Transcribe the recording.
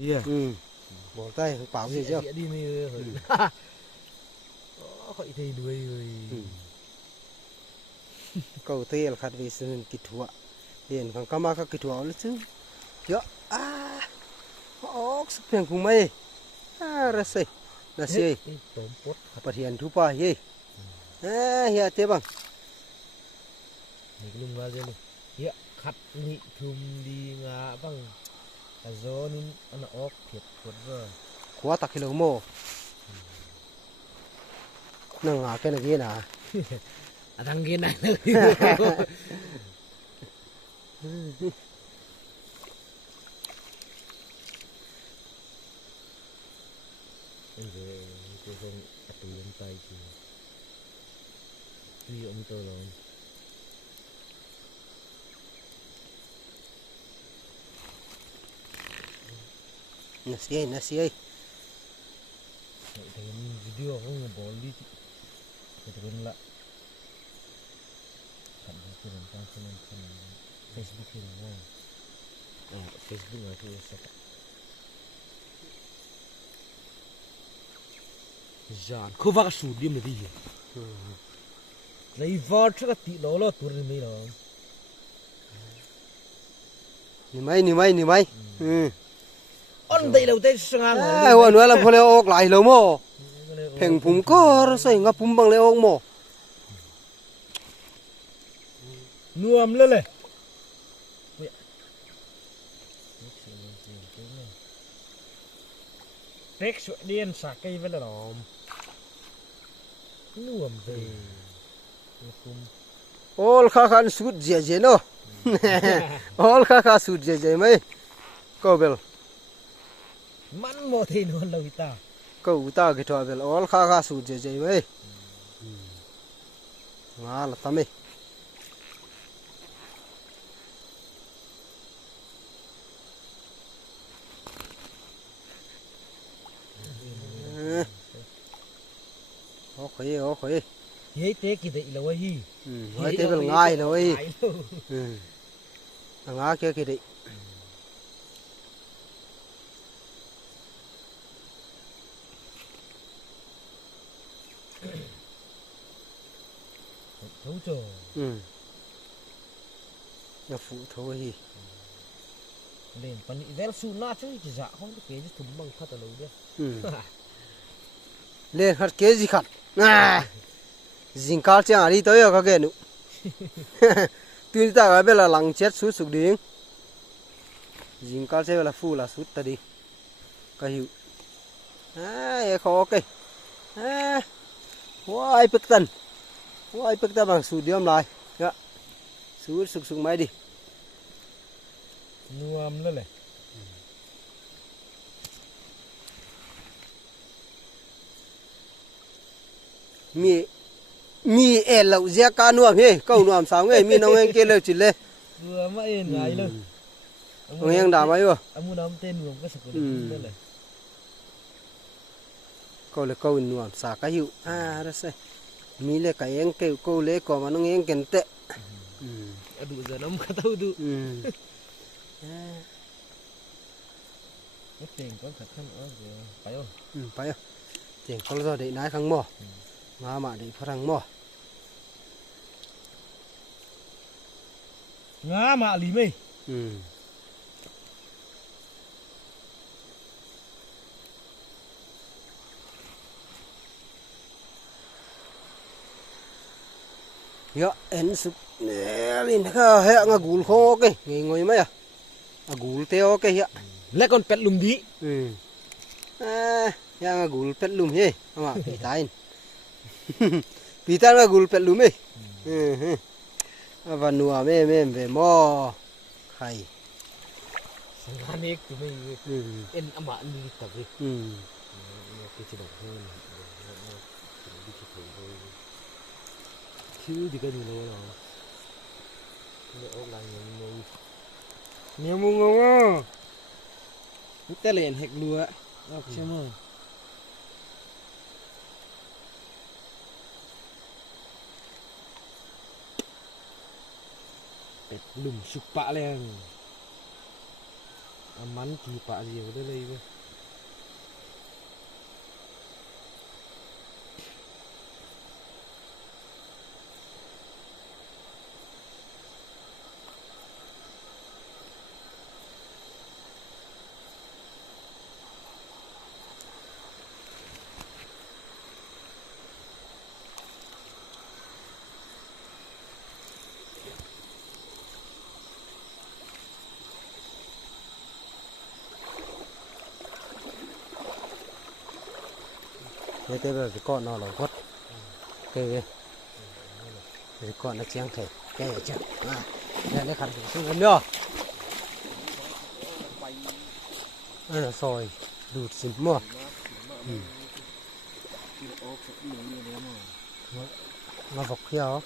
Yeah. Bỏ tay bảo gì chứ? Đi mày. Khỏi thấy đuôi rồi. Cầu tê là khát về sân kịch thua. Hiện còn cama các kịch thua nữa chứ. Yo. Sức phèn cùng mày. Ra xây. Là xây. Tôm pot. Bật hiện thu pa ye. Hiện thế bằng. Ni lum ga je ni. Ya khat ni thum di nga bang. Ta zo ni ana ok thiet pot rồi. Quá tắc kilo mo. Nang ngà cái này kia nè. Thằng kia này. Cái con tụi lên tay chứ. Tuy ông tôi rồi. Nasi ai. Cái video không bỏ đi. Cái con lạ. Kan cái tentang Facebook ini. Facebook lah tu set. Jan, kau vak shoot dia mesti. Lai var chắc tí lố lo tur ni lo. Ni mai. On đây đâu đây sang. Wan wala phole ok lai lo mo. Pheng phum ko sai nga phum bang le ok mo. Nuam lele. Tek su dien sakai vela rom. Nuam về. All kha sud je no. All kha sud je mai. Ko bel. Man mo thi no lo ta. Ko ta ke to bel all kha sud je mai. Nga la tame. Okay. Ye te ki de lo hi. Hai te bel ngai lo hi. Nga kia ki de. Thấu cho. Nó phụ thấu hi. Lên pan vel su na chứ chỉ dạ không cái thùng bằng phát lâu đấy. Lên hạt kế gì khát. Dinh cá chả đi tới ở cái nụ. Tuy ta cái bên là lăng chết sút sụt đi. Dinh cá chả là phu là sút ta đi. Cái hiệu. Khó cái. Wow, bực tần. Wow, bực ta bằng sụt đi hôm nay. Sút sụt máy đi. Nuam lele. Mi lẩu dê cá nuông he, câu nuông sáng he, mi nông anh kia lẩu chỉ lê. Vừa mà en ngài lơ. Ông anh đào mấy rồi? Ông muốn tên nuông cái sực lele. Câu là câu nuông xả cái hiệu. Đó xem. Mi lê cái anh kêu câu lê có mà nông anh kén tệ. Đủ giờ nó không tao đủ. Cái tiền có thật không ở phải không? Phải không? Tiền có lo để nái khăng mò. Mà để phát hàng mò. Ngã mà lý mày. Yo, en sụp nè lên cái hệ ngà gùl không ok, ngồi mấy à? Gùl teo ok hiện. Lấy con pet lùm đi. Ngà gùl pet lùm he, mà bị tai. Bị tai ngà gùl pet lùm he. Và nùa mê về mò khay. Sang này tụi mình en ama đi tập đi. Cái chuyện đó hơn. Chứ thì cái gì nữa rồi. Nó ốc lăng nhiều mùng không á. Cái liền hệt lúa. Ốc chứ mà. Lùm sụp bạ lên. aman ki pa dia udah lagi be Thế thế là cái con nó là quất cái con nó chén thể cái chứ đây nó khăn xuống gần nữa đây là soi đụt xịt mua nó vọc theo